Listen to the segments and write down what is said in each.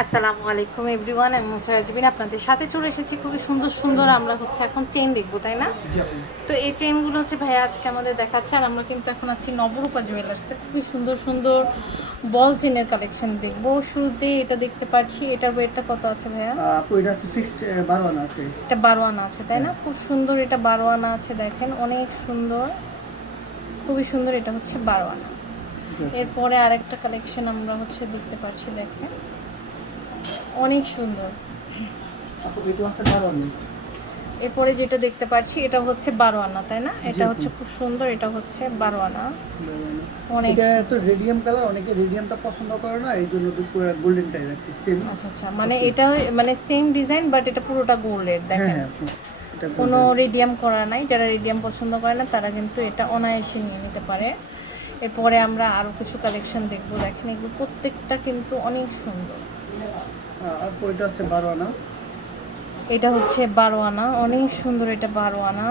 আসসালামু আলাইকুম এভরিওয়ান আমি মুসারাজবিন আপনাদের সাথে চলে এসেছি। খুবই সুন্দর সুন্দর আমরা হচ্ছে এখন চেন দেখব তাই না? তো এই চেনগুলো হচ্ছে ভাইয়া আজকে আমাদের দেখাচ্ছে আর আমরা কিন্তু এখন আছি নবরূপা জুয়েলার্সে খুবই সুন্দর সুন্দর বল চেনের কালেকশন দেখব। শুরুতে এটা দেখতে পাচ্ছি এটার ওয়েটটা কত আছে ভাইয়া? এটা আছে ফিক্সড বারো আনা আছে। এটা বারো আনা আছে তাই না? খুব সুন্দর এটা বারো আনা আছে দেখেন। অনেক সুন্দর। খুবই সুন্দর এটা হচ্ছে বারো আনা। এরপরে আরেকটা কালেকশন আমরা হচ্ছে দেখতে পাচ্ছি দেখেন। অনেক সুন্দর। এরপরে যেটা দেখতে পাচ্ছি এটা হচ্ছে বারো আনা তাই না? এটা হচ্ছে খুব সুন্দর এটা হচ্ছে বারো আনা। অনেক তো রেডিয়াম কালার অনেকে রেডিয়ামটা পছন্দ করে না এই জন্য গোল্ডেনটাই রাখছি সেম আচ্ছা আচ্ছা মানে এটা মানে সেম ডিজাইন বাট এটা পুরোটা গোল্ডের হ্যাঁ দেখেন। হ্যাঁ এটা কোনো রেডিয়াম করা নাই যারা রেডিয়াম পছন্দ করে না তারা কিন্তু এটা অনায়াসে নিয়ে নিতে পারে। এরপরে আমরা আরও কিছু কালেকশন দেখব দেখেন এগুলো প্রত্যেকটা কিন্তু অনেক সুন্দর। আহ, আপু এটা বারো আনা এটা হচ্ছে বারো আনা অনেক সুন্দর এটা বারো আনা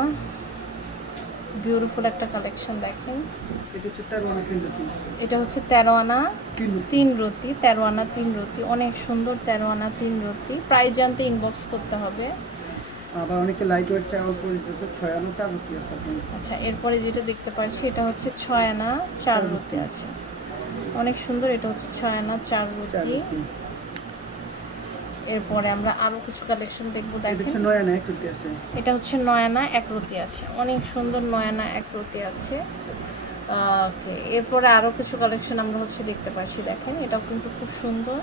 বিউটিফুল একটা কালেকশন দেখেন। এটা হচ্ছে তেরো আনা তিন রুটি। হচ্ছে রুটি। রতি তেরো আনা তিন রতি অনেক সুন্দর তেরো আনা তিন রতি প্রাইস জানতে ইনবক্স করতে হবে। আবার অনেকে লাইট ওয়েট চাওয়ার করে দিতেছে ছয় আনা চার রুটি আছে আচ্ছা এরপরে যেটা দেখতে পাচ্ছি এটা হচ্ছে ছয় আনা চার রতি আছে। অনেক সুন্দর এটা হচ্ছে ছয় আনা চার রুটি। এরপরে আমরা আরও কিছু কালেকশন দেখব এটা হচ্ছে দেখেন। নয় এক রুটি আছে। এটা হচ্ছে অনেক সুন্দর নয়ানা এক রতি আছে। ওকে এরপরে আরও কিছু কালেকশন আমরা হচ্ছে দেখতে পাচ্ছি দেখেন। এটাও কিন্তু খুব সুন্দর।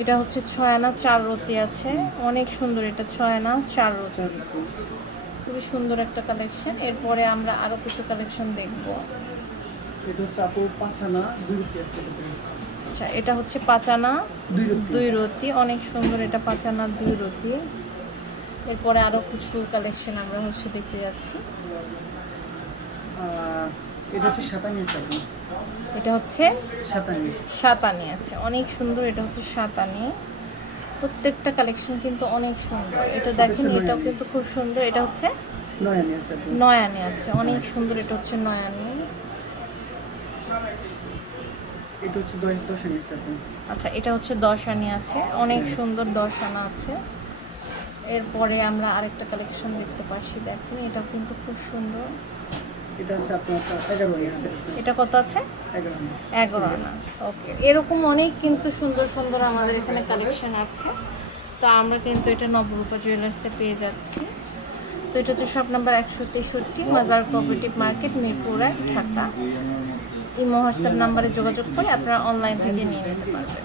এটা হচ্ছে ছয় আনা চার রতি আছে। অনেক সুন্দর এটা ছয় আনা চার রতি খুবই সুন্দর একটা কালেকশন এরপরে আমরা আরও কিছু কালেকশন দেখব। এটা হচ্ছে আপু পাঁচ আনা দুই রুটি আছে। এটাতে। আচ্ছা এটা হচ্ছে পাঁচ আনা দুই রতি অনেক সুন্দর এটা পাঁচ আনা দুই রতি এরপরে আরও কিছু কালেকশন আমরা হচ্ছে দেখতে যাচ্ছি। এটা হচ্ছে সাতানি এটা হচ্ছে সাতানি। সাতানি আছে অনেক সুন্দর এটা হচ্ছে সাতানি। প্রত্যেকটা কালেকশন কিন্তু অনেক সুন্দর। এটা দেখেন এটাও কিন্তু খুব সুন্দর এটা হচ্ছে নয়ানি আছে অনেক সুন্দর এটা হচ্ছে নয়ানি। এটা হচ্ছে দশ দশ আনি আছে আচ্ছা এটা হচ্ছে দশ আনি আছে। অনেক সুন্দর দশ আনা আছে। এরপরে আমরা আরেকটা কালেকশন দেখতে পাচ্ছি দেখেন এটা কিন্তু খুব সুন্দর। এটা আছে আপনার এগারো আনি আছে। এটা কত আছে? এগারো আনি। এগারো আনা ওকে। এরকম অনেক কিন্তু সুন্দর সুন্দর আমাদের এখানে কালেকশন আছে। তো আমরা কিন্তু এটা নবরূপা জুয়েলার্সে পেয়ে যাচ্ছি। তো এটা হচ্ছে শপ নাম্বার একশো তেষট্টি মাজার কোঅপারেটিভ মার্কেট মিরপুরা ঢাকা। এই হোয়াটসঅ্যাপ নাম্বারে যোগাযোগ করে আপনারা অনলাইন থেকে নিয়ে নিতে পারবেন।